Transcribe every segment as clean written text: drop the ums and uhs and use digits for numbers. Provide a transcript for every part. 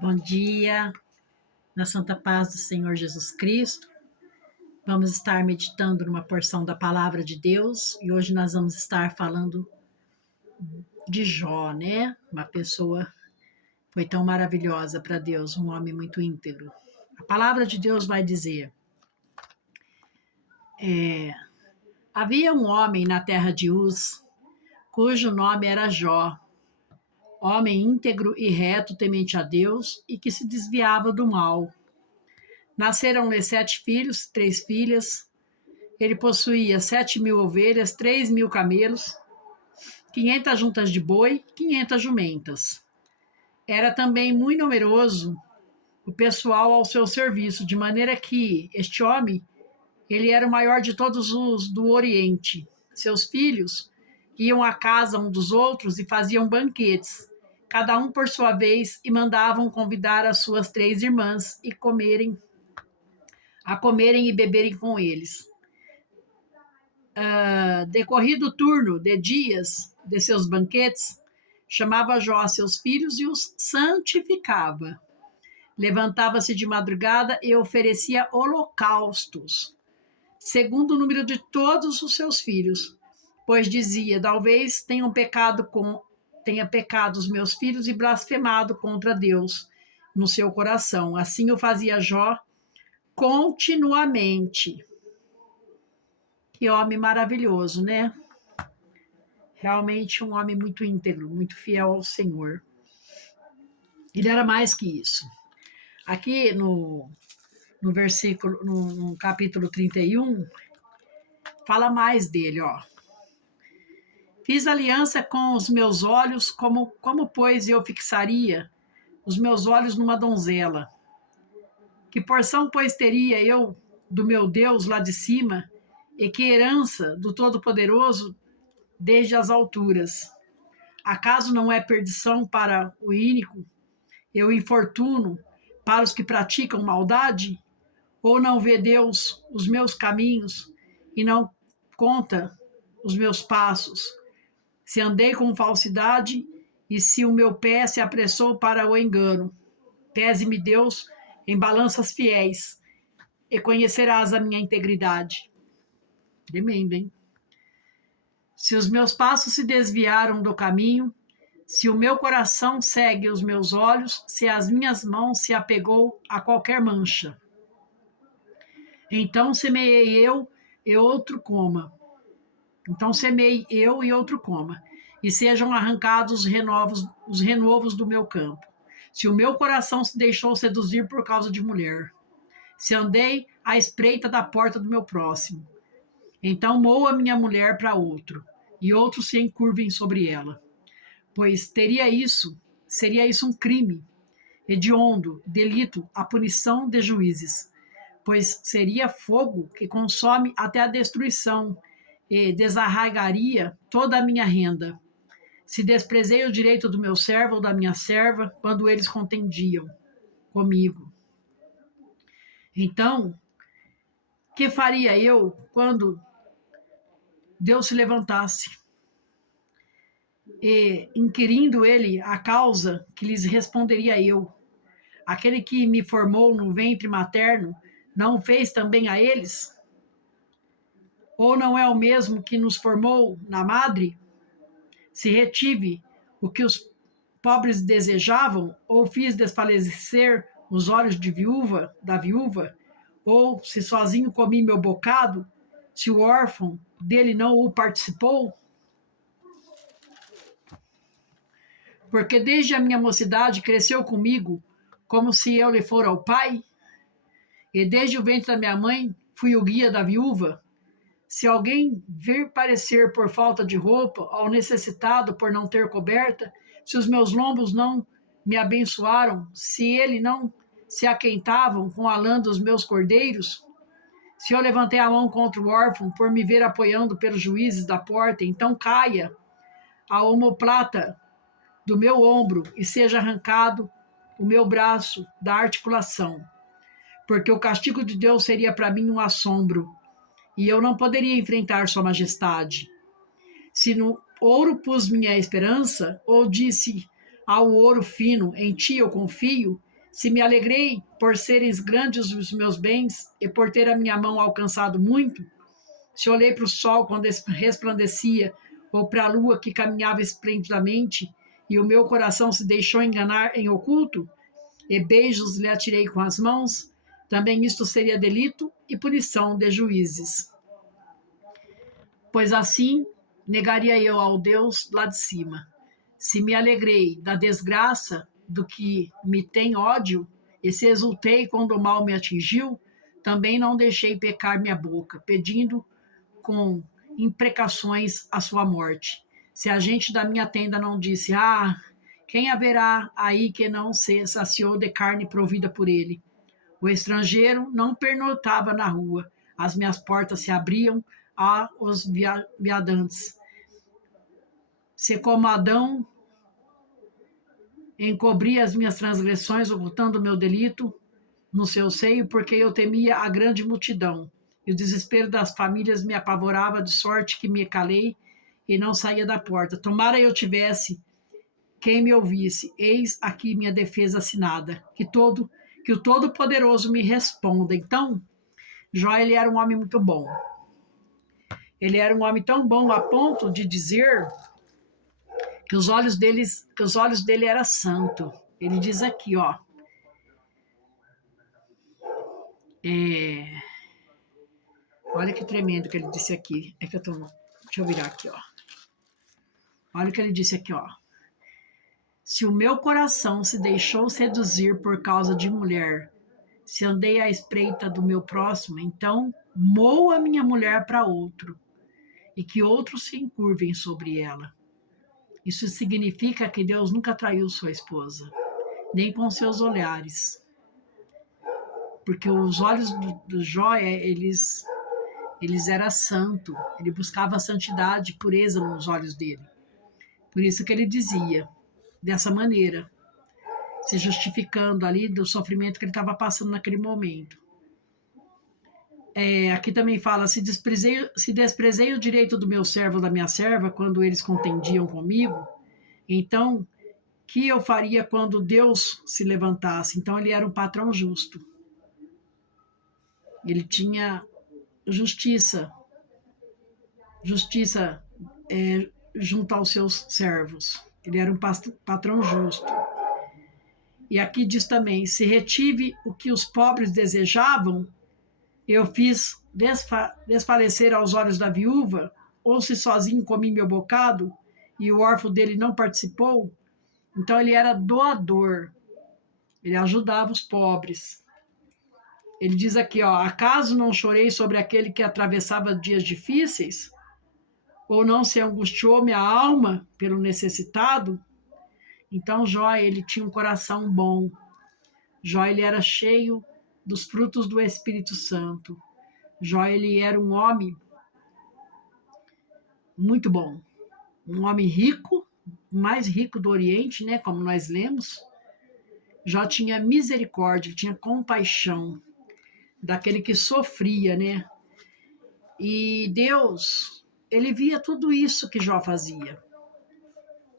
Bom dia, na santa paz do Senhor Jesus Cristo. Vamos estar meditando numa porção da palavra de Deus e hoje nós vamos estar falando de Jó, né? Uma pessoa foi tão maravilhosa para Deus, um homem muito íntegro. A palavra de Deus vai dizer: havia um homem na terra de Uz, cujo nome era Jó, homem íntegro e reto, temente a Deus e que se desviava do mal. Nasceram-lhe 7 filhos, 3 filhas. Ele possuía 7.000 ovelhas, 3.000 camelos, 500 juntas de boi, 500 jumentas. Era também muito numeroso o pessoal ao seu serviço, de maneira que este homem, ele era o maior de todos os do Oriente. Seus filhos iam à casa um dos outros e faziam banquetes, cada um por sua vez, e mandavam convidar as suas 3 irmãs a comerem e beberem com eles. Decorrido o turno de dias de seus banquetes, chamava Jó a seus filhos e os santificava. Levantava-se de madrugada e oferecia holocaustos, segundo o número de todos os seus filhos, pois dizia: talvez tenha pecado os meus filhos e blasfemado contra Deus no seu coração. Assim o fazia Jó continuamente. Que homem maravilhoso, né? Realmente um homem muito íntegro, muito fiel ao Senhor. Ele era mais que isso. Aqui no versículo, no capítulo 31, fala mais dele, ó. Fiz aliança com os meus olhos, como pois eu fixaria os meus olhos numa donzela? Que porção, pois, teria eu do meu Deus lá de cima, e que herança do Todo-Poderoso desde as alturas? Acaso não é perdição para o ínico e o infortuno para os que praticam maldade? Ou não vê Deus os meus caminhos e não conta os meus passos? Se andei com falsidade e se o meu pé se apressou para o engano, pese-me Deus em balanças fiéis e conhecerás a minha integridade. Tremendo, hein? Se os meus passos se desviaram do caminho, se o meu coração segue os meus olhos, se as minhas mãos se apegou a qualquer mancha, então semeei eu e outro coma. Então semei eu e outro coma, e sejam arrancados os renovos do meu campo. Se o meu coração se deixou seduzir por causa de mulher, se andei à espreita da porta do meu próximo, então moa minha mulher para outro, e outros se encurvem sobre ela. Pois seria isso um crime, hediondo, delito, a punição de juízes. Pois seria fogo que consome até a destruição, e desarraigaria toda a minha renda. Se desprezei o direito do meu servo ou da minha serva, quando eles contendiam comigo. Então, que faria eu quando Deus se levantasse? E, inquirindo ele a causa, que lhes responderia eu? Aquele que me formou no ventre materno, não fez também a eles? Ou não é o mesmo que nos formou na madre? Se retive o que os pobres desejavam, ou fiz desfalecer os olhos da viúva, ou se sozinho comi meu bocado, se o órfão dele não o participou? Porque desde a minha mocidade cresceu comigo, como se eu lhe fora o pai, e desde o ventre da minha mãe fui o guia da viúva. Se alguém vir parecer por falta de roupa, ao necessitado por não ter coberta, se os meus lombos não me abençoaram, se ele não se aquentavam com a lã dos meus cordeiros, se eu levantei a mão contra o órfão por me ver apoiando pelos juízes da porta, então caia a omoplata do meu ombro e seja arrancado o meu braço da articulação, porque o castigo de Deus seria para mim um assombro, e eu não poderia enfrentar sua majestade. Se no ouro pus minha esperança, ou disse ao ouro fino, em ti eu confio, Se me alegrei por serem grandes os meus bens e por ter a minha mão alcançado muito, se olhei para o sol quando resplandecia ou para a lua que caminhava esplendidamente e o meu coração se deixou enganar em oculto, e beijos lhe atirei com as mãos, também isto seria delito e punição de juízes. Pois assim negaria eu ao Deus lá de cima. Se me alegrei da desgraça do que me tem ódio, e se exultei quando o mal me atingiu, também não deixei pecar minha boca, pedindo com imprecações a sua morte. Se a gente da minha tenda não disse, quem haverá aí que não se saciou de carne provida por ele? O estrangeiro não pernotava na rua, as minhas portas se abriam aos viadantes. Se como Adão encobri as minhas transgressões, ocultando o meu delito no seu seio, porque eu temia a grande multidão. E o desespero das famílias me apavorava, de sorte que me calei e não saía da porta. Tomara eu tivesse quem me ouvisse. Eis aqui minha defesa assinada. Que o Todo-Poderoso me responda. Então, Jó, ele era um homem muito bom. Ele era um homem tão bom a ponto de dizer que os olhos dele eram santo. Ele diz aqui, ó. Olha que tremendo que ele disse aqui. Deixa eu virar aqui, ó. Olha o que ele disse aqui, ó. Se o meu coração se deixou seduzir por causa de mulher, se andei à espreita do meu próximo, então moa minha mulher para outro, e que outros se encurvem sobre ela. Isso significa que Deus nunca traiu sua esposa, nem com seus olhares. Porque os olhos do Jó, eles eram santos, ele buscava a santidade, pureza nos olhos dele. Por isso que ele dizia, dessa maneira, se justificando ali do sofrimento que ele estava passando naquele momento. Aqui também fala, se desprezei o direito do meu servo ou da minha serva, quando eles contendiam comigo, então, que eu faria quando Deus se levantasse? Então, ele era um patrão justo. Ele tinha justiça junto aos seus servos. Ele era um patrão justo. E aqui diz também, se retive o que os pobres desejavam, eu fiz desfalecer aos olhos da viúva, ou se sozinho comi meu bocado, e o órfão dele não participou, então ele era doador, ele ajudava os pobres. Ele diz aqui, ó, acaso não chorei sobre aquele que atravessava dias difíceis? Ou não se angustiou minha alma pelo necessitado? Então Jó, ele tinha um coração bom. Jó, ele era cheio dos frutos do Espírito Santo. Jó, ele era um homem muito bom. Um homem rico, o mais rico do Oriente, né, como nós lemos. Jó tinha misericórdia, tinha compaixão daquele que sofria, né? E Deus, ele via tudo isso que Jó fazia.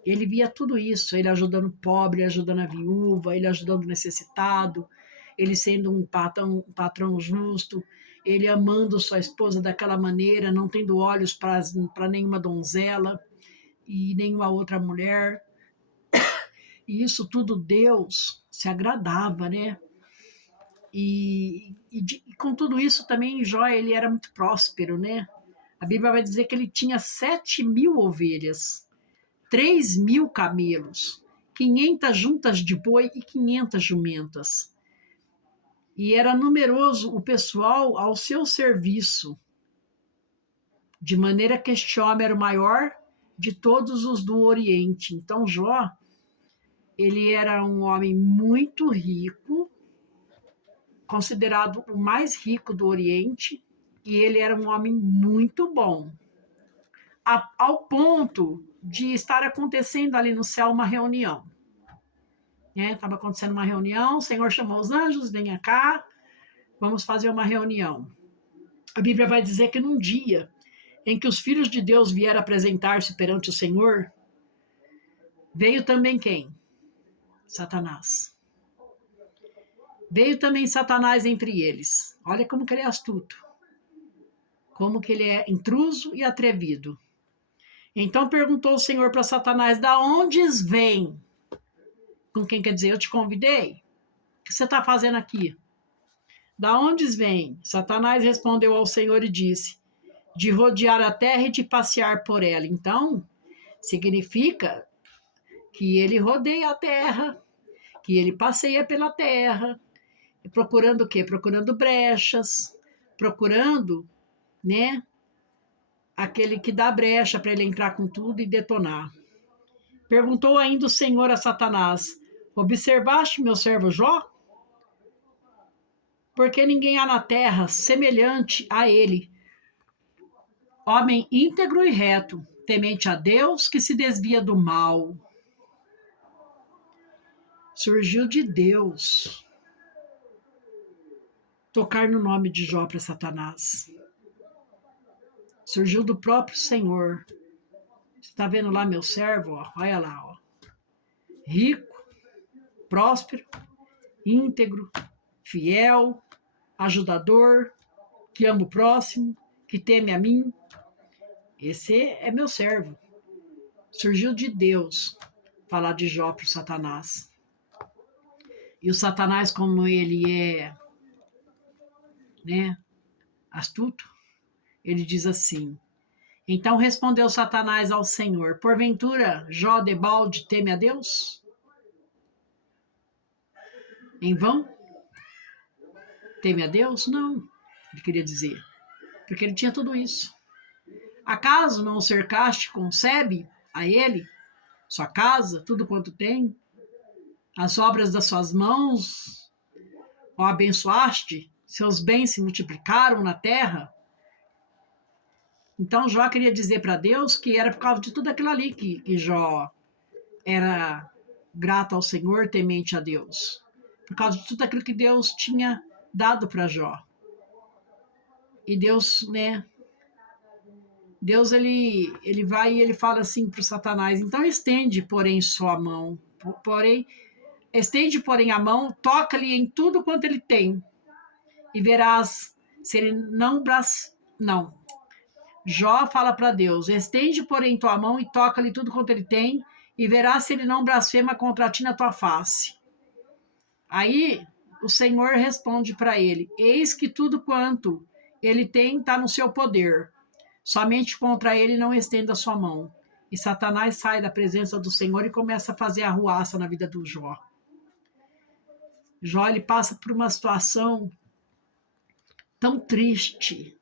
Ele via tudo isso, ele ajudando o pobre, ajudando a viúva, ele ajudando o necessitado, ele sendo um patrão justo, ele amando sua esposa daquela maneira, não tendo olhos para nenhuma donzela e nenhuma outra mulher. E isso tudo Deus se agradava, né? E com tudo isso também Jó, ele era muito próspero, né? A Bíblia vai dizer que ele tinha 7.000 ovelhas, 3.000 camelos, 500 juntas de boi e 500 jumentas. E era numeroso o pessoal ao seu serviço, de maneira que este homem era o maior de todos os do Oriente. Então Jó, ele era um homem muito rico, considerado o mais rico do Oriente, e ele era um homem muito bom, ao ponto de estar acontecendo ali no céu uma reunião. Estava acontecendo uma reunião, o Senhor chamou os anjos, venha cá, vamos fazer uma reunião. A Bíblia vai dizer que num dia em que os filhos de Deus vieram apresentar-se perante o Senhor, veio também quem? Satanás. Veio também Satanás entre eles. Olha como que ele é astuto. Como que ele é intruso e atrevido. Então perguntou o Senhor para Satanás: da onde vem? Com quem quer dizer, eu te convidei? O que você está fazendo aqui? Da onde vem? Satanás respondeu ao Senhor e disse: de rodear a terra e de passear por ela. Então, significa que ele rodeia a terra, que ele passeia pela terra, procurando o quê? Procurando brechas, procurando, né, aquele que dá brecha para ele entrar com tudo e detonar. Perguntou ainda o Senhor a Satanás: observaste meu servo Jó? Porque ninguém há na terra semelhante a ele, homem íntegro e reto, temente a Deus, que se desvia do mal. Surgiu de Deus tocar no nome de Jó para Satanás. Surgiu do próprio Senhor. Você está vendo lá meu servo? Ó, olha lá. Ó. Rico, próspero, íntegro, fiel, ajudador, que ama o próximo, que teme a mim. Esse é meu servo. Surgiu de Deus falar de Jó para o Satanás. E o Satanás, como ele é, né, astuto, ele diz assim: então respondeu Satanás ao Senhor: porventura Jó debalde teme a Deus? Em vão? Teme a Deus? Não, ele queria dizer, porque ele tinha tudo isso. Acaso não o cercaste, concebe a ele, sua casa, tudo quanto tem, as obras das suas mãos, o abençoaste, seus bens se multiplicaram na terra? Então Jó queria dizer para Deus que era por causa de tudo aquilo ali que Jó era grato ao Senhor, temente a Deus. Por causa de tudo aquilo que Deus tinha dado para Jó. E Deus, né? Deus, ele vai e ele fala assim para o Satanás: então estende, porém, sua mão. Estende, porém, a mão, toca-lhe em tudo quanto ele tem. E verás se ele não... Não. Jó fala para Deus: estende, porém, tua mão e toca-lhe tudo quanto ele tem, e verás se ele não blasfema contra ti na tua face. Aí o Senhor responde para ele: eis que tudo quanto ele tem está no seu poder. Somente contra ele não estenda a sua mão. E Satanás sai da presença do Senhor e começa a fazer arruaça na vida do Jó. Jó, ele passa por uma situação tão triste,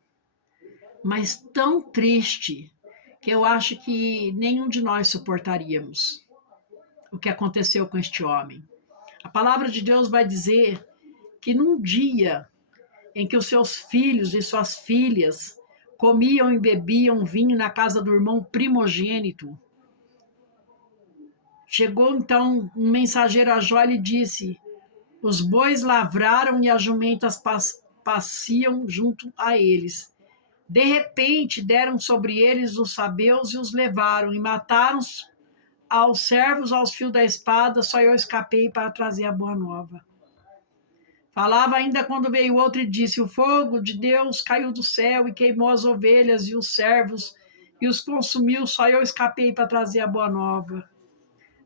mas tão triste, que eu acho que nenhum de nós suportaríamos o que aconteceu com este homem. A palavra de Deus vai dizer que num dia em que os seus filhos e suas filhas comiam e bebiam vinho na casa do irmão primogênito, chegou então um mensageiro a Jó e disse: os bois lavraram e as jumentas pasciam junto a eles. De repente deram sobre eles os sabeus e os levaram, e mataram aos servos aos fios da espada, só eu escapei para trazer a boa nova. Falava ainda quando veio outro e disse: o fogo de Deus caiu do céu e queimou as ovelhas e os servos e os consumiu, só eu escapei para trazer a boa nova.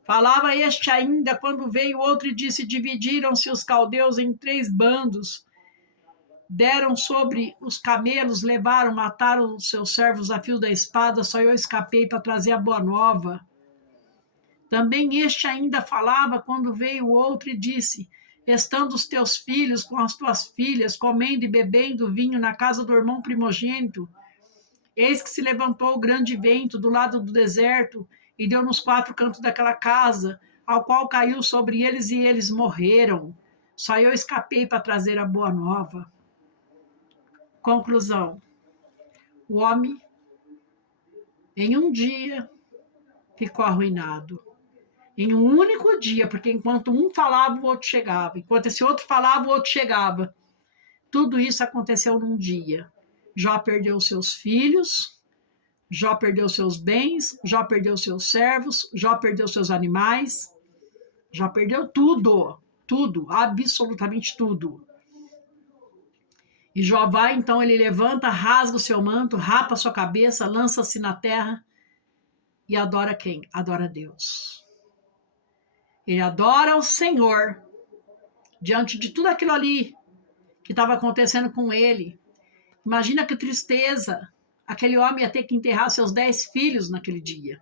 Falava este ainda quando veio outro e disse: dividiram-se os caldeus em 3 bandos, deram sobre os camelos, levaram, mataram os seus servos a fio da espada, só eu escapei para trazer a boa nova. Também este ainda falava quando veio outro e disse: estando os teus filhos com as tuas filhas, comendo e bebendo vinho na casa do irmão primogênito, eis que se levantou o grande vento do lado do deserto e deu nos 4 cantos daquela casa, ao qual caiu sobre eles e eles morreram. Só eu escapei para trazer a boa nova. Conclusão: o homem, em um dia, ficou arruinado. Em um único dia, porque enquanto um falava, o outro chegava. Enquanto esse outro falava, o outro chegava. Tudo isso aconteceu num dia. Jó perdeu seus filhos, Jó perdeu seus bens, Jó perdeu seus servos, Jó perdeu seus animais, Jó perdeu tudo. tudo, absolutamente tudo. E Jó vai, então ele levanta, rasga o seu manto, rapa a sua cabeça, lança-se na terra e adora quem? Adora Deus. Ele adora o Senhor diante de tudo aquilo ali que estava acontecendo com ele. Imagina que tristeza. Aquele homem ia ter que enterrar seus 10 filhos naquele dia.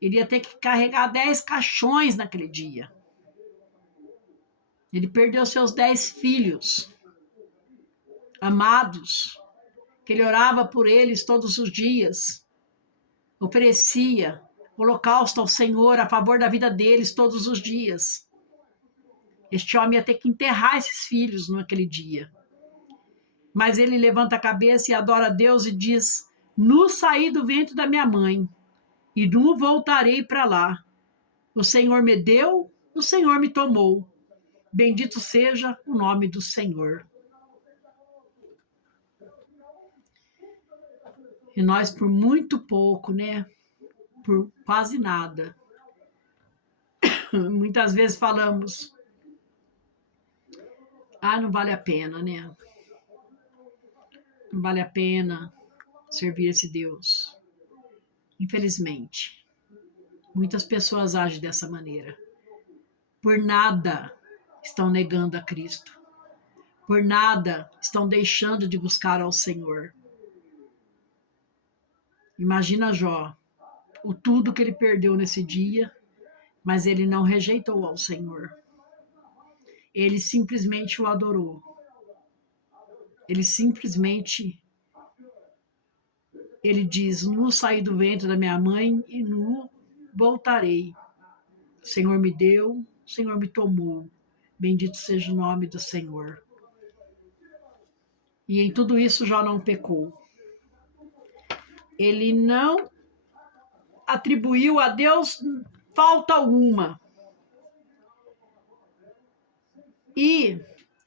Ele ia ter que carregar 10 caixões naquele dia. Ele perdeu seus 10 filhos amados, que ele orava por eles todos os dias, oferecia holocausto ao Senhor a favor da vida deles todos os dias. Este homem ia ter que enterrar esses filhos naquele dia. Mas ele levanta a cabeça e adora a Deus e diz: nu saí do ventre da minha mãe e nu voltarei para lá. O Senhor me deu, o Senhor me tomou. Bendito seja o nome do Senhor. E nós, por muito pouco, né? Por quase nada. Muitas vezes falamos: não vale a pena, né? Não vale a pena servir esse Deus. Infelizmente, muitas pessoas agem dessa maneira. Por nada estão negando a Cristo. Por nada estão deixando de buscar ao Senhor. Imagina Jó, o tudo que ele perdeu nesse dia, mas ele não rejeitou ao Senhor. Ele simplesmente o adorou. Ele simplesmente, ele diz: nu saí do ventre da minha mãe e nu voltarei. O Senhor me deu, o Senhor me tomou. Bendito seja o nome do Senhor. E em tudo isso Jó não pecou. Ele não atribuiu a Deus falta alguma. E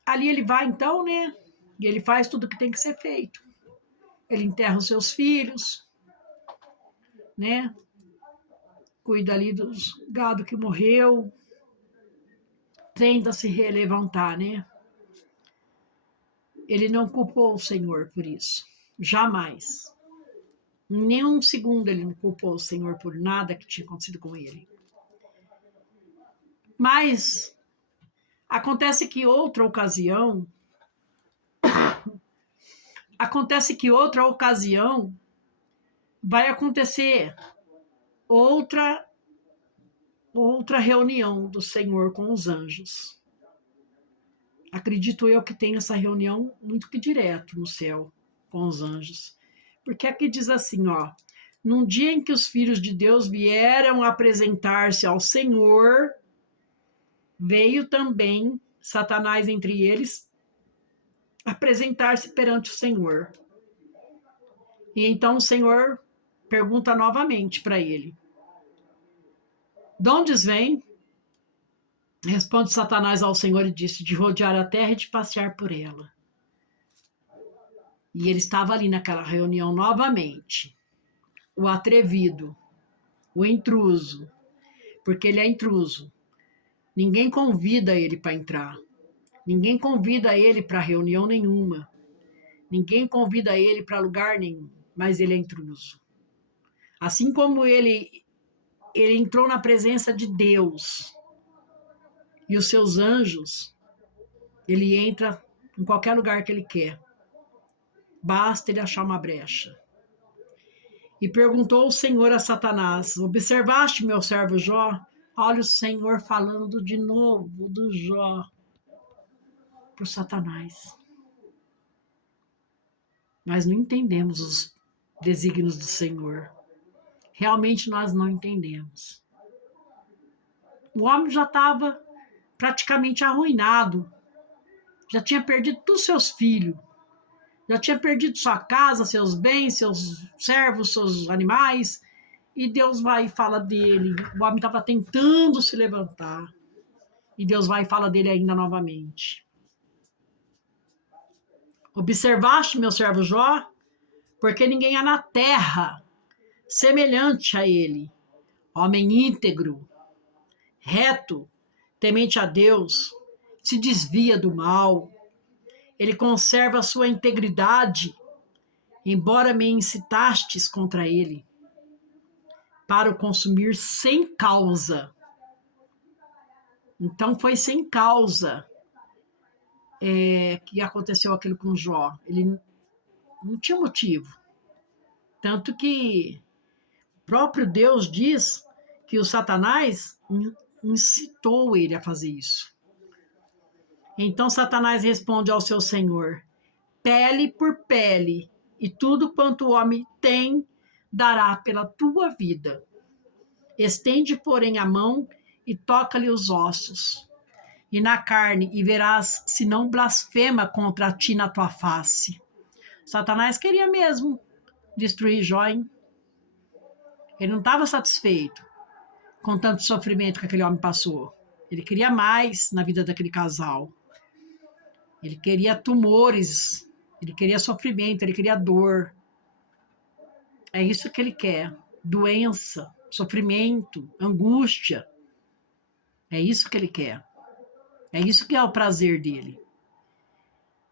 ali ele vai então, né? E ele faz tudo o que tem que ser feito. Ele enterra os seus filhos, né? Cuida ali dos gado que morreu. Tenta se relevantar, né? Ele não culpou o Senhor por isso. Jamais. Nem um segundo ele não culpou o Senhor por nada que tinha acontecido com ele. Mas acontece que outra ocasião vai acontecer outra reunião do Senhor com os anjos. Acredito eu que tem essa reunião muito que direto no céu com os anjos. Porque aqui diz assim, ó: num dia em que os filhos de Deus vieram apresentar-se ao Senhor, veio também Satanás entre eles apresentar-se perante o Senhor. E então o Senhor pergunta novamente para ele: de onde vem? Responde Satanás ao Senhor e disse: de rodear a terra e de passear por ela. E ele estava ali naquela reunião novamente. O atrevido, o intruso, porque ele é intruso. Ninguém convida ele para entrar. Ninguém convida ele para reunião nenhuma. Ninguém convida ele para lugar nenhum, mas ele é intruso. Assim como ele entrou na presença de Deus e os seus anjos, ele entra em qualquer lugar que ele quer. Basta ele achar uma brecha. E perguntou o Senhor a Satanás: observaste meu servo Jó? Olha o Senhor falando de novo do Jó para o Satanás. Nós não entendemos os desígnios do Senhor. Realmente nós não entendemos. O homem já estava praticamente arruinado. Já tinha perdido todos os seus filhos. Já tinha perdido sua casa, seus bens, seus servos, seus animais. E Deus vai e fala dele. O homem estava tentando se levantar. E Deus vai e fala dele ainda novamente. Observaste meu servo Jó? Porque ninguém há na terra semelhante a ele. Homem íntegro, reto, temente a Deus, se desvia do mal, ele conserva a sua integridade, embora me incitastes contra ele, para o consumir sem causa. Então foi sem causa que aconteceu aquilo com Jó. Ele não tinha motivo. Tanto que o próprio Deus diz que o Satanás incitou ele a fazer isso. Então Satanás responde ao seu Senhor: pele por pele, e tudo quanto o homem tem dará pela tua vida. Estende, porém, a mão e toca-lhe os ossos e na carne, e verás se não blasfema contra ti na tua face. Satanás queria mesmo destruir Jó, hein? Ele não estava satisfeito com tanto sofrimento que aquele homem passou. Ele queria mais na vida daquele casal. Ele queria tumores, ele queria sofrimento, ele queria dor. É isso que ele quer. Doença, sofrimento, angústia. É isso que ele quer. É isso que é o prazer dele.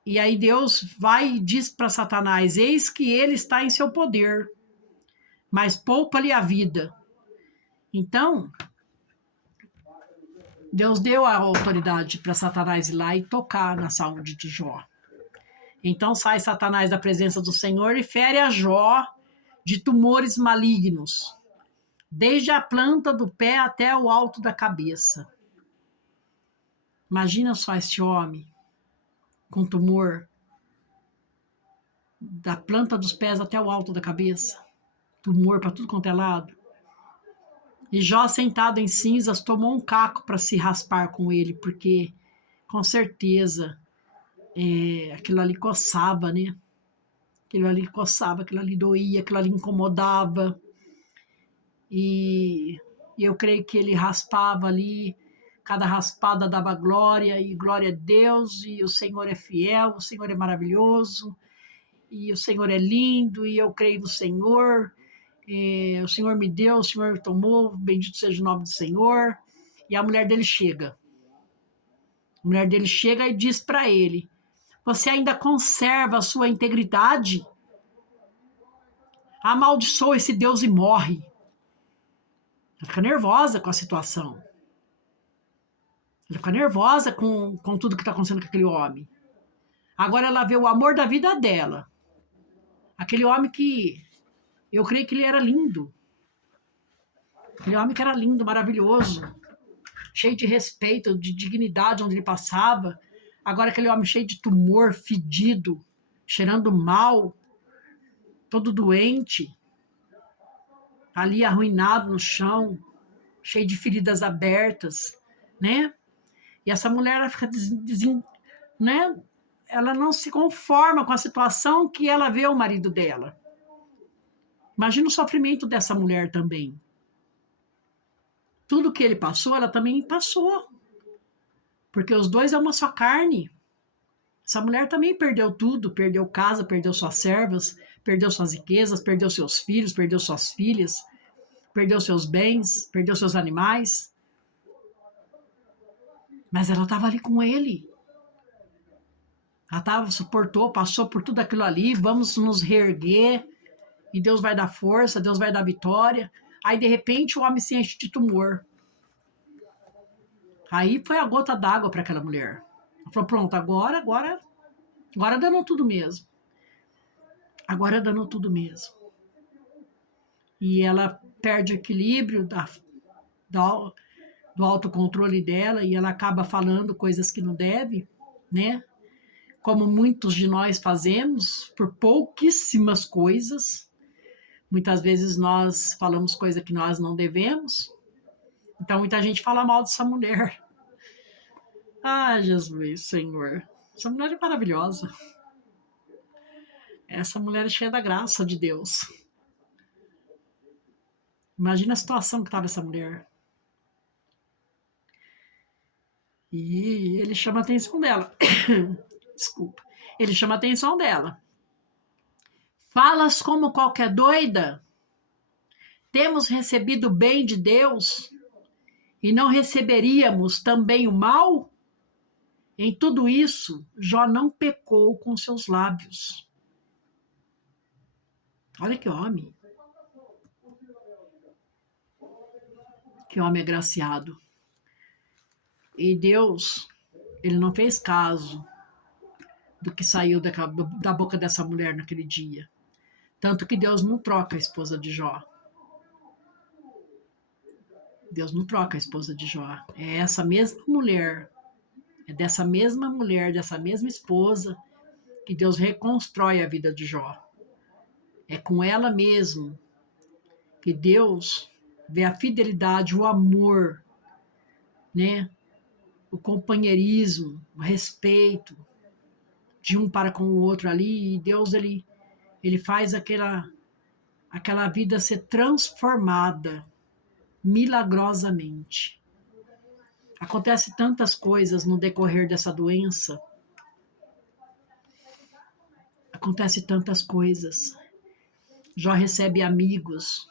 E aí Deus vai e diz para Satanás: eis que ele está em seu poder, mas poupa-lhe a vida. Então, Deus deu a autoridade para Satanás ir lá e tocar na saúde de Jó. Então sai Satanás da presença do Senhor e fere a Jó de tumores malignos, desde a planta do pé até o alto da cabeça. Imagina só esse homem com tumor da planta dos pés até o alto da cabeça, tumor para tudo quanto é lado. E Jó, sentado em cinzas, tomou um caco para se raspar com ele, porque com certeza aquilo ali coçava, né? Aquilo ali coçava, aquilo ali doía, aquilo ali incomodava. E eu creio que ele raspava ali, cada raspada dava glória, e glória a Deus, e o Senhor é fiel, o Senhor é maravilhoso, e o Senhor é lindo, e eu creio no Senhor. O Senhor me deu, o Senhor me tomou, bendito seja o nome do Senhor. E a mulher dele chega. A mulher dele chega e diz para ele: você ainda conserva a sua integridade? Amaldiçoa esse Deus e morre. Ela fica nervosa com a situação. Ela fica nervosa com tudo que está acontecendo com aquele homem. Agora ela vê o amor da vida dela. Aquele homem que eu creio que ele era lindo. Aquele homem que era lindo, maravilhoso, cheio de respeito, de dignidade onde ele passava. Agora aquele homem cheio de tumor, fedido, cheirando mal, todo doente, ali arruinado no chão, cheio de feridas abertas, né? E essa mulher, ela fica, né? Ela não se conforma com a situação que ela vê o marido dela. Imagina o sofrimento dessa mulher também. Tudo que ele passou, ela também passou. Porque os dois é uma só carne. Essa mulher também perdeu tudo, perdeu casa, perdeu suas servas, perdeu suas riquezas, perdeu seus filhos, perdeu suas filhas, perdeu seus bens, perdeu seus animais. Mas ela estava ali com ele. Ela suportou, passou por tudo aquilo ali, vamos nos reerguer, e Deus vai dar força, Deus vai dar vitória. Aí, de repente, o homem se enche de tumor. Aí foi a gota d'água para aquela mulher. Ela falou, pronto, agora danou tudo mesmo. Agora danou tudo mesmo. E ela perde o equilíbrio do autocontrole dela, e ela acaba falando coisas que não deve, né? Como muitos de nós fazemos, por pouquíssimas coisas. Muitas vezes nós falamos coisa que nós não devemos. Então, muita gente fala mal dessa mulher. Ah, Jesus, Senhor. Essa mulher é maravilhosa. Essa mulher é cheia da graça de Deus. Imagina a situação que estava essa mulher. E ele chama a atenção dela. Desculpa. Ele chama a atenção dela. Falas como qualquer doida? Temos recebido bem de Deus e não receberíamos também o mal? Em tudo isso, Jó não pecou com seus lábios. Olha que homem agraciado. E Deus, ele não fez caso do que saiu da boca dessa mulher naquele dia. Tanto que Deus não troca a esposa de Jó. Deus não troca a esposa de Jó. É essa mesma mulher, é dessa mesma mulher, dessa mesma esposa, que Deus reconstrói a vida de Jó. É com ela mesmo que Deus vê a fidelidade, o amor, né? O companheirismo, o respeito de um para com o outro ali. E Deus, ele faz aquela vida ser transformada milagrosamente. Acontece tantas coisas no decorrer dessa doença. Acontece tantas coisas. Jó recebe amigos,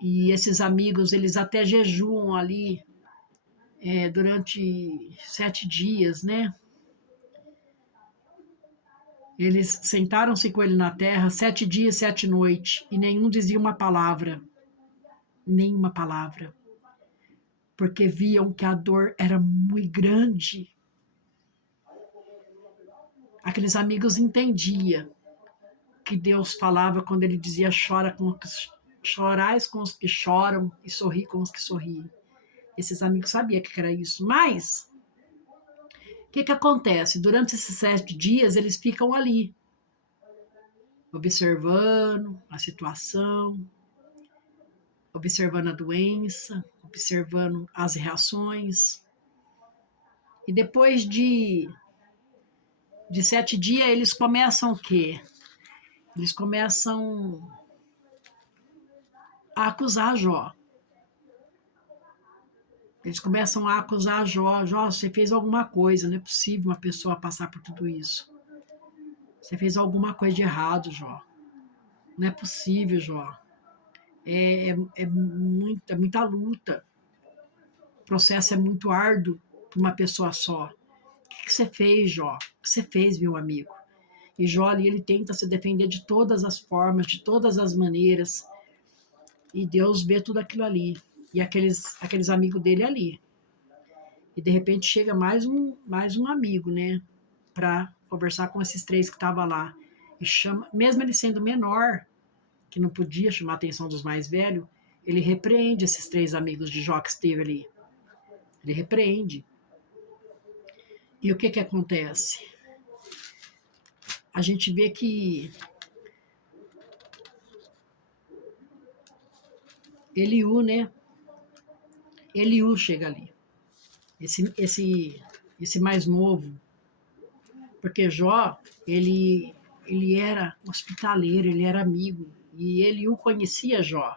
e esses amigos, eles até jejuam ali durante 7 dias, né? Eles sentaram-se com ele na terra 7 dias, 7 noites, e nenhum dizia uma palavra. Nenhuma palavra. Porque viam que a dor era muito grande. Aqueles amigos entendiam que Deus falava quando ele dizia chorais com os que choram e sorri com os que sorriem. Esses amigos sabiam que era isso. Mas, o que acontece? Durante esses 7 dias, eles ficam ali, observando a situação, observando a doença, observando as reações. E depois de 7 dias, eles começam o quê? Eles começam a acusar Jó. Eles começam a acusar Jó. Jó, você fez alguma coisa, não é possível uma pessoa passar por tudo isso. Você fez alguma coisa de errado, Jó. Não é possível, Jó. É muita luta. O processo é muito árduo para uma pessoa só. O que você fez, Jó? O que você fez, meu amigo? E Jó ali, ele tenta se defender de todas as formas, de todas as maneiras. E Deus vê tudo aquilo ali. E aqueles amigos dele ali. E de repente chega mais um amigo, né? Para conversar com esses 3 que estavam lá. E chama, mesmo ele sendo menor, que não podia chamar a atenção dos mais velhos, ele repreende esses 3 amigos de Jó que esteve ali. Ele repreende. E o que acontece? A gente vê que Eliú, né? Eliú chega ali. Esse mais novo. Porque Jó, ele era hospitaleiro, ele era amigo. E Eliú conhecia Jó.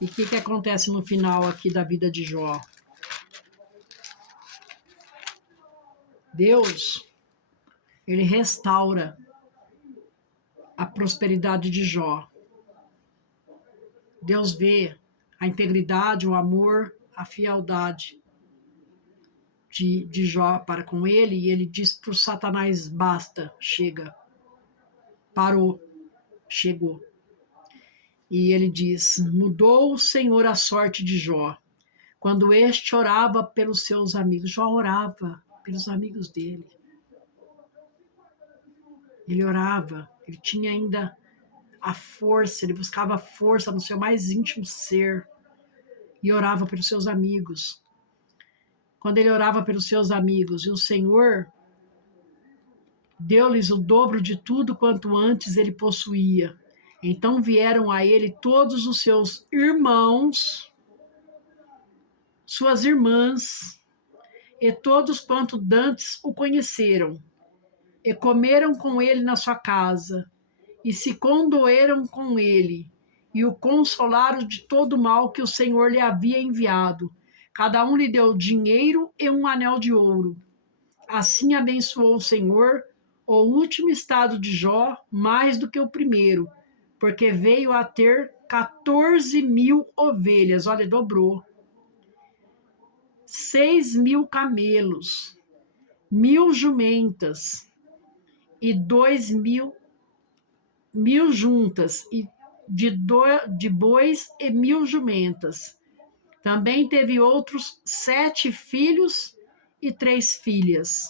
E o que acontece no final aqui da vida de Jó? Deus, ele restaura a prosperidade de Jó. Deus vê a integridade, o amor, a fialdade de Jó para com ele, e ele diz para o Satanás, basta, chega, parou, chegou. E ele diz, mudou o Senhor a sorte de Jó, quando este orava pelos seus amigos. Jó orava pelos amigos dele. Ele orava, ele tinha ainda a força, ele buscava a força no seu mais íntimo ser e orava pelos seus amigos. Quando ele orava pelos seus amigos, e o Senhor deu-lhes o dobro de tudo quanto antes ele possuía. Então vieram a ele todos os seus irmãos, suas irmãs, e todos quanto dantes o conheceram, e comeram com ele na sua casa, e se condoeram com ele, e o consolaram de todo o mal que o Senhor lhe havia enviado. Cada um lhe deu dinheiro e um anel de ouro. Assim abençoou o Senhor o último estado de Jó mais do que o primeiro, porque veio a ter 14.000 ovelhas, olha, dobrou. 6.000 camelos, 1.000 jumentas e 2.000 juntas e de bois e 1.000 jumentas. Também teve outros 7 filhos e 3 filhas.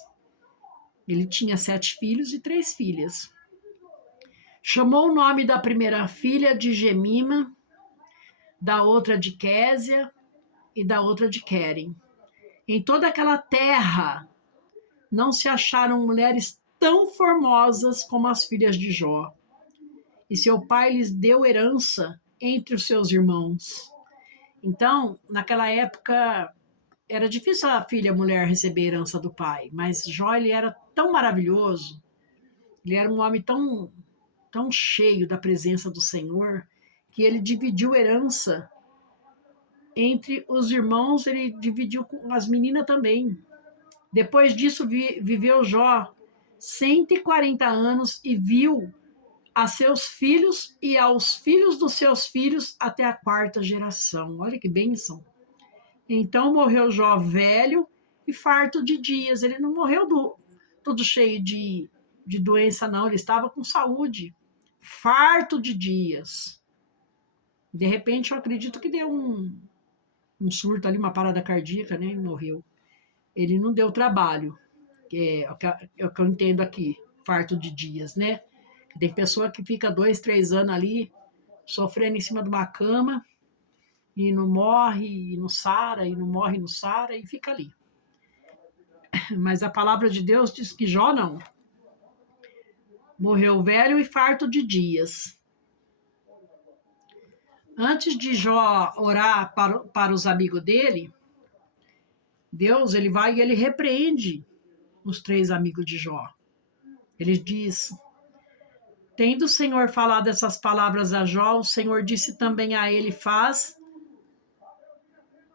Ele tinha 7 filhos e 3 filhas. Chamou o nome da primeira filha de Gemima, da outra de Késia e da outra de Querem. Em toda aquela terra não se acharam mulheres tão formosas como as filhas de Jó. E seu pai lhes deu herança entre os seus irmãos. Então, naquela época, era difícil a filha mulher receber a herança do pai, mas Jó, ele era tão maravilhoso, ele era um homem tão cheio da presença do Senhor, que ele dividiu herança entre os irmãos, ele dividiu com as meninas também. Depois disso, viveu Jó 140 anos e viu a seus filhos e aos filhos dos seus filhos até a 4ª geração. Olha que bênção. Então morreu Jó velho e farto de dias. Ele não morreu todo cheio de doença, não. Ele estava com saúde, farto de dias. De repente, eu acredito que deu um surto ali, uma parada cardíaca, né? E morreu. Ele não deu trabalho, é o que eu entendo aqui, farto de dias, né? Tem pessoa que fica 2, 3 anos ali, sofrendo em cima de uma cama, e não morre, e não sara, e não morre, e não sara, e fica ali. Mas a palavra de Deus diz que Jó não. Morreu velho e farto de dias. Antes de Jó orar para os amigos dele, Deus, ele vai e ele repreende os 3 amigos de Jó. Ele diz: tendo o Senhor falado essas palavras a Jó, o Senhor disse também a ele: faz,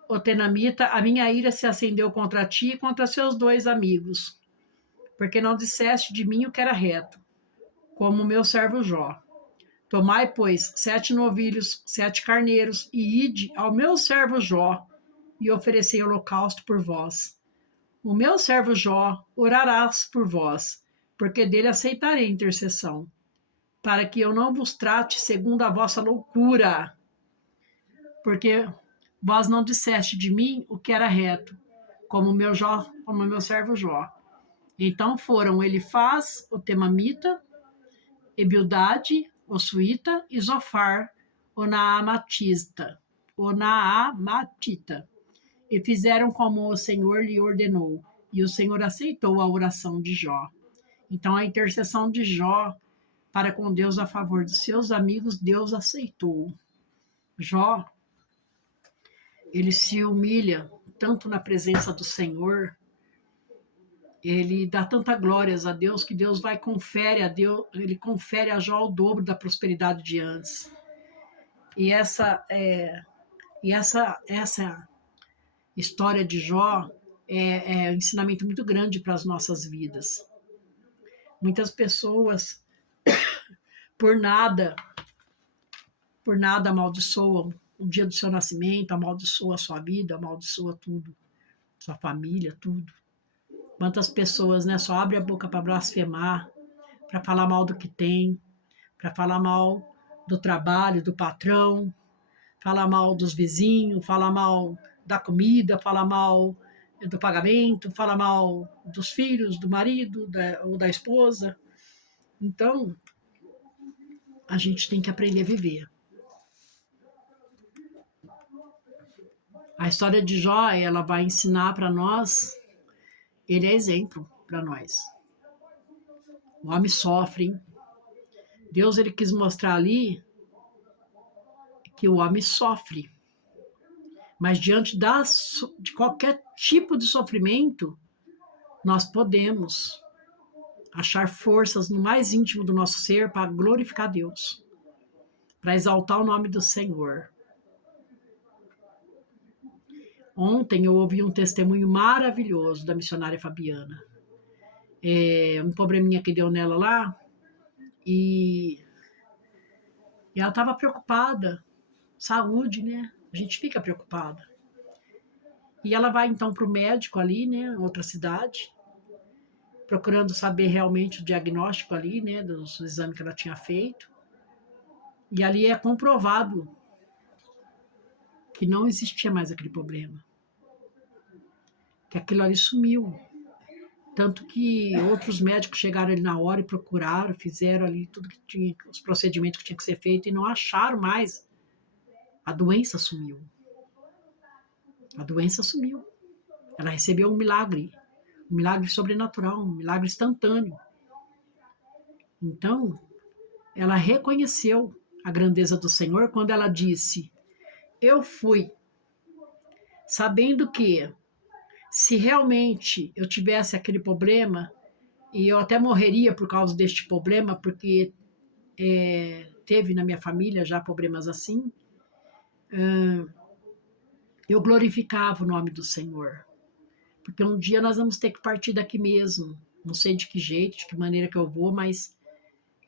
ó Tenamita, a minha ira se acendeu contra ti e contra seus 2 amigos, porque não disseste de mim o que era reto, como o meu servo Jó. Tomai, pois, 7 novilhos, 7 carneiros, e ide ao meu servo Jó, e oferecei holocausto por vós. O meu servo Jó orarás por vós, porque dele aceitarei intercessão, para que eu não vos trate segundo a vossa loucura, porque vós não disseste de mim o que era reto, como o meu servo Jó. Então foram Elifaz, o Temamita, Ebildade, o Suíta, e Zofar, o Naamatita, e fizeram como o Senhor lhe ordenou, e o Senhor aceitou a oração de Jó. Então a intercessão de Jó para com Deus a favor de seus amigos, Deus aceitou. Jó, ele se humilha tanto na presença do Senhor, ele dá tanta glórias a Deus, que Deus ele confere a Jó o dobro da prosperidade de antes. E essa história de Jó é um ensinamento muito grande para as nossas vidas. Muitas pessoas, por nada amaldiçoam o dia do seu nascimento, amaldiçoa a sua vida, amaldiçoa tudo, sua família, tudo. Quantas pessoas, né, só abrem a boca para blasfemar, para falar mal do que tem, para falar mal do trabalho, do patrão, falar mal dos vizinhos, falar mal da comida, falar mal do pagamento, falar mal dos filhos, do marido ou da esposa. Então, a gente tem que aprender a viver. A história de Jó, ela vai ensinar para nós, ele é exemplo para nós. O homem sofre, hein? Deus, ele quis mostrar ali que o homem sofre. Mas diante de qualquer tipo de sofrimento, nós podemos achar forças no mais íntimo do nosso ser para glorificar Deus, para exaltar o nome do Senhor. Ontem eu ouvi um testemunho maravilhoso da missionária Fabiana. Um probleminha que deu nela lá, e ela estava preocupada, saúde, né? A gente fica preocupada. E ela vai então para o médico ali, né, em outra cidade, procurando saber realmente o diagnóstico ali, né, dos exames que ela tinha feito. E ali é comprovado que não existia mais aquele problema, que aquilo ali sumiu. Tanto que outros médicos chegaram ali na hora e procuraram, fizeram ali tudo que tinha, os procedimentos que tinha que ser feito e não acharam mais. A doença sumiu. A doença sumiu. Ela recebeu um milagre sobrenatural, um milagre instantâneo. Então, ela reconheceu a grandeza do Senhor quando ela disse: eu fui, sabendo que se realmente eu tivesse aquele problema, e eu até morreria por causa deste problema, porque teve na minha família já problemas assim, eu glorificava o nome do Senhor. Porque um dia nós vamos ter que partir daqui mesmo. Não sei de que jeito, de que maneira que eu vou, mas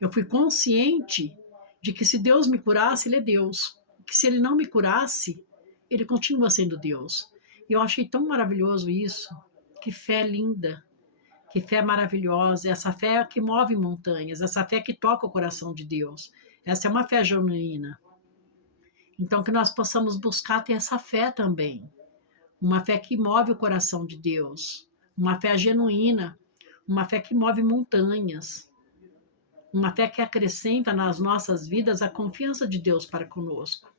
eu fui consciente de que se Deus me curasse, Ele é Deus. Que se Ele não me curasse, Ele continua sendo Deus. E eu achei tão maravilhoso isso. Que fé linda. Que fé maravilhosa. Essa fé que move montanhas. Essa fé que toca o coração de Deus. Essa é uma fé genuína. Então, que nós possamos buscar ter essa fé também. Uma fé que move o coração de Deus. Uma fé genuína. Uma fé que move montanhas. Uma fé que acrescenta nas nossas vidas a confiança de Deus para conosco.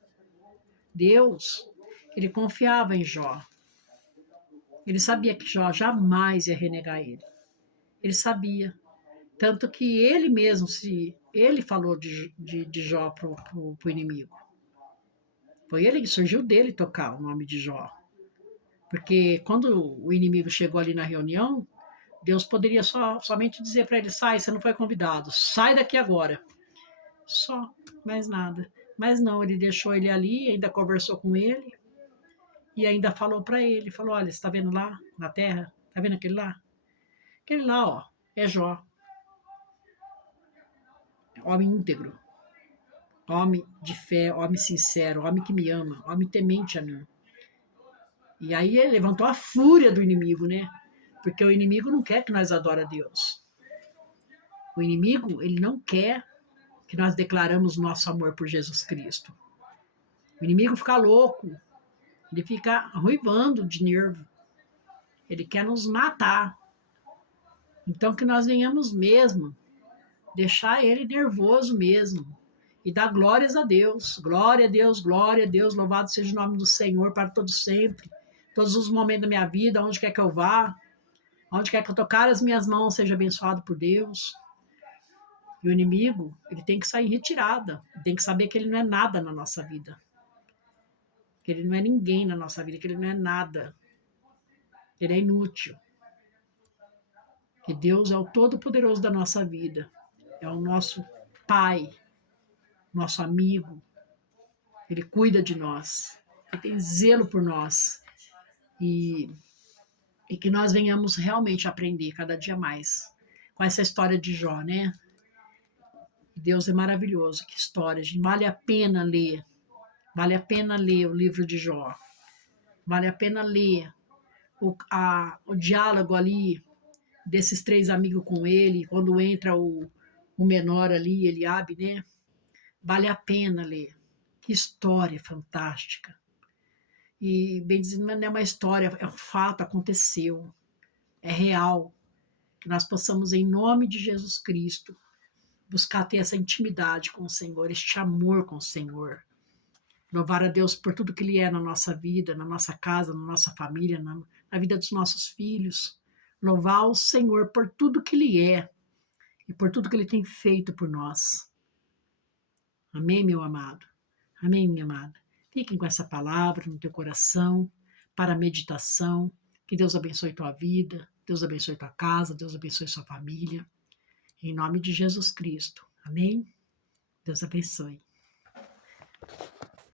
Deus, ele confiava em Jó. Ele sabia que Jó jamais ia renegar ele. Ele sabia. Tanto que ele mesmo, ele falou de Jó para o inimigo. Foi ele que surgiu dele tocar o nome de Jó. Porque quando o inimigo chegou ali na reunião, Deus poderia somente dizer para ele: sai, você não foi convidado, sai daqui agora. Só, mais nada. Mas não, ele deixou ele ali, ainda conversou com ele e ainda falou para ele, falou: olha, você está vendo lá na terra? Está vendo aquele lá? Aquele lá, ó, é Jó. Homem íntegro, homem de fé, homem sincero, homem que me ama, homem temente a mim. E aí ele levantou a fúria do inimigo, né? Porque o inimigo não quer que nós adore a Deus. O inimigo, ele não quer que nós declaramos nosso amor por Jesus Cristo. O inimigo fica louco, ele fica ruivando de nervo. Ele quer nos matar. Então que nós venhamos mesmo deixar ele nervoso mesmo e dar glórias a Deus. Glória a Deus, glória a Deus, louvado seja o nome do Senhor para todos sempre. Todos os momentos da minha vida, onde quer que eu vá, onde quer que eu tocar as minhas mãos, seja abençoado por Deus. E o inimigo, ele tem que sair em retirada. Ele tem que saber que ele não é nada na nossa vida. Que ele não é ninguém na nossa vida, que ele não é nada. Ele é inútil. Que Deus é o Todo-Poderoso da nossa vida. É o nosso Pai, nosso amigo. Ele cuida de nós. Ele tem zelo por nós. E que nós venhamos realmente aprender cada dia mais com essa história de Jó, né? Deus é maravilhoso. Que história, gente. Vale a pena ler. Vale a pena ler o livro de Jó. Vale a pena ler o diálogo ali desses três amigos com ele, quando entra o menor ali, Eliabe, né? Vale a pena ler. Que história fantástica. E, bem dizendo, não é uma história, é um fato, aconteceu. É real. Que nós possamos, em nome de Jesus Cristo, buscar ter essa intimidade com o Senhor, este amor com o Senhor. Louvar a Deus por tudo que Ele é na nossa vida, na nossa casa, na nossa família, na vida dos nossos filhos. Louvar o Senhor por tudo que Ele é e por tudo que Ele tem feito por nós. Amém, meu amado? Amém, minha amada? Fiquem com essa palavra no teu coração, para a meditação. Que Deus abençoe tua vida, Deus abençoe tua casa, Deus abençoe sua família. Em nome de Jesus Cristo. Amém? Deus abençoe.